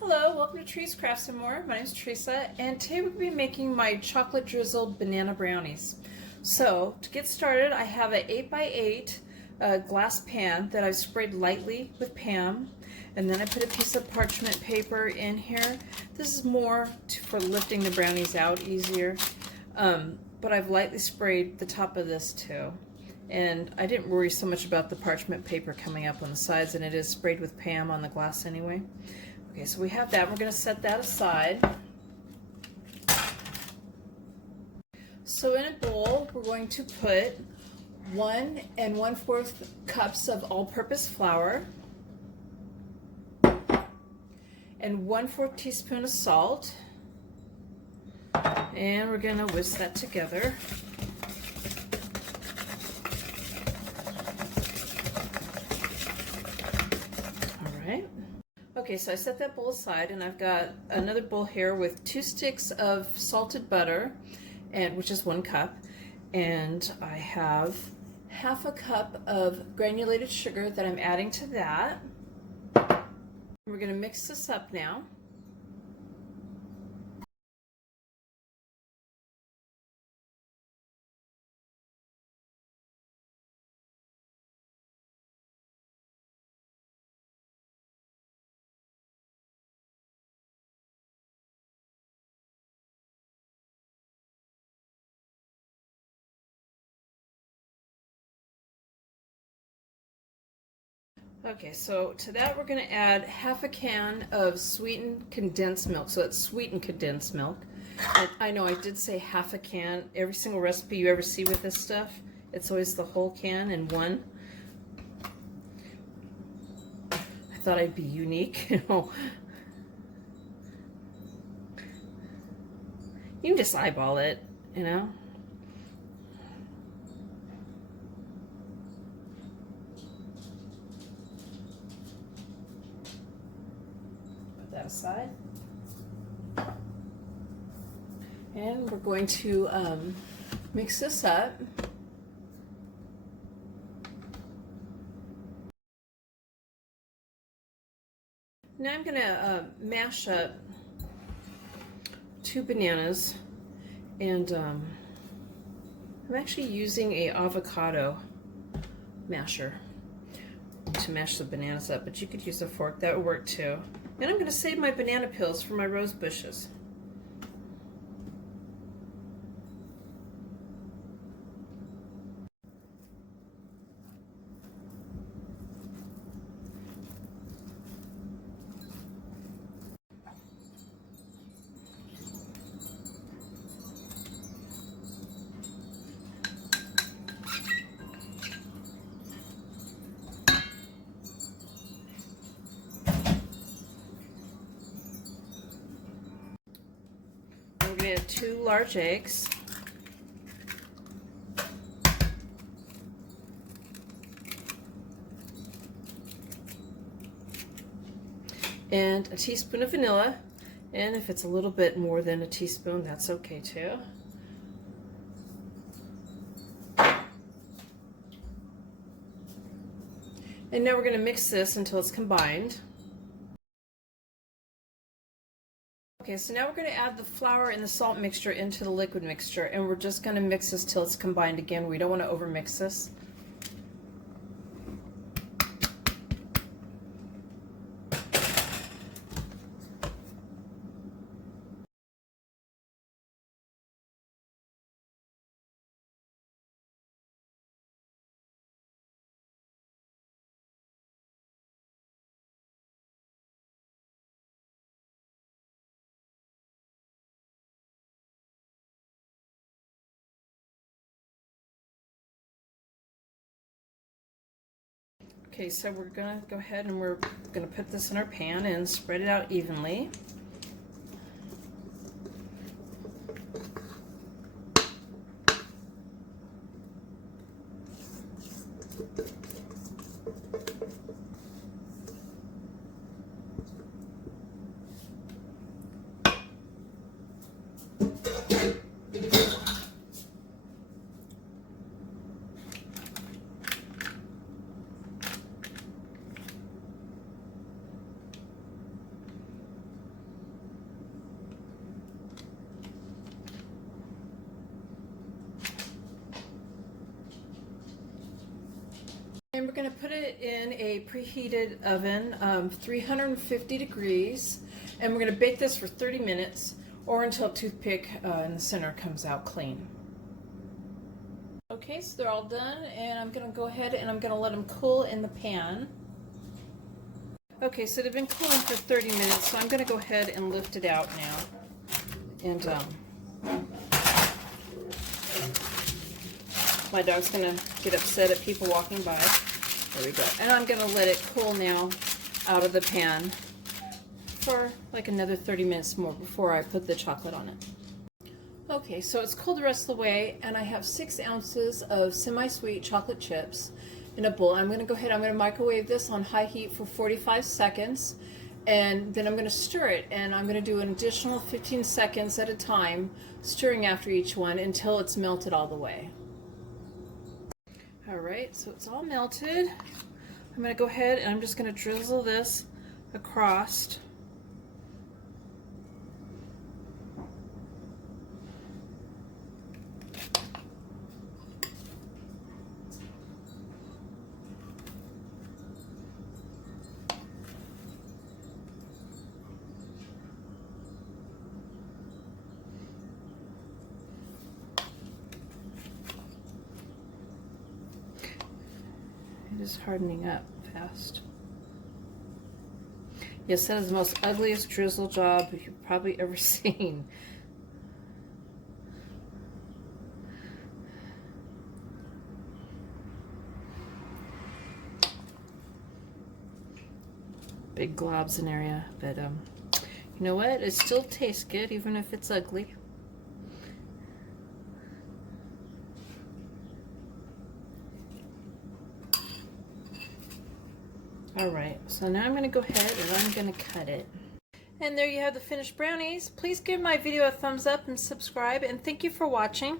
Hello, welcome to Trees Crafts and More. My name is Teresa, and today we're going to be making my chocolate drizzled banana brownies. So, to get started, I have an 8x8 glass pan that I've sprayed lightly with Pam, and then I put a piece of parchment paper in here. This is more for lifting the brownies out easier, but I've lightly sprayed the top of this too. And I didn't worry so much about the parchment paper coming up on the sides, and it is sprayed with Pam on the glass anyway. Okay, so we have that. We're going to set that aside. So in a bowl, we're going to put 1 1/4 cups of all-purpose flour and 1/4 teaspoon of salt. And we're going to whisk that together. Okay, so I set that bowl aside, and I've got another bowl here with 2 sticks of salted butter, and which is 1 cup, and I have 1/2 cup of granulated sugar that I'm adding to that. We're going to mix this up now. Okay, so to that we're going to add 1/2 can of sweetened condensed milk. So that's sweetened condensed milk. And I know I did say 1/2 can. Every single recipe you ever see with this stuff, it's always the whole can in one. I thought I'd be unique. You can just eyeball it, you know. That aside, and we're going to mix this up. Now I'm going to mash up 2 bananas, and I'm actually using a avocado masher to mash the bananas up, but you could use a fork, that would work too. And I'm going to save my banana peels for my rose bushes. I'm going to add 2 large eggs. And a teaspoon of vanilla. And if it's a little bit more than a teaspoon, that's okay too. And now we're going to mix this until it's combined. Okay, so now we're going to add the flour and the salt mixture into the liquid mixture, and we're just going to mix this till it's combined again. We don't want to overmix this. Okay, so we're going to go ahead and we're going to put this in our pan and spread it out evenly. going to put it in a preheated oven, 350 degrees, and we're going to bake this for 30 minutes or until a toothpick in the center comes out clean. Okay, so they're all done, and I'm going to go ahead and I'm going to let them cool in the pan. Okay, so they've been cooling for 30 minutes, so I'm going to go ahead and lift it out now. And my dog's going to get upset at people walking by. There we go. And I'm going to let it cool now out of the pan for like another 30 minutes more before I put the chocolate on it. Okay, so it's cooled the rest of the way, and I have 6 ounces of semi-sweet chocolate chips in a bowl. I'm going to go ahead, I'm going to microwave this on high heat for 45 seconds, and then I'm going to stir it, and I'm going to do an additional 15 seconds at a time, stirring after each one until it's melted all the way. Alright, so it's all melted. I'm going to go ahead and I'm just going to drizzle this across. It is hardening up fast. Yes, that is the most ugliest drizzle job you've probably ever seen. Big globs in area, but you know what? It still tastes good even if it's ugly. Alright, so now I'm going to go ahead and I'm going to cut it. And there you have the finished brownies. Please give my video a thumbs up and subscribe, and thank you for watching.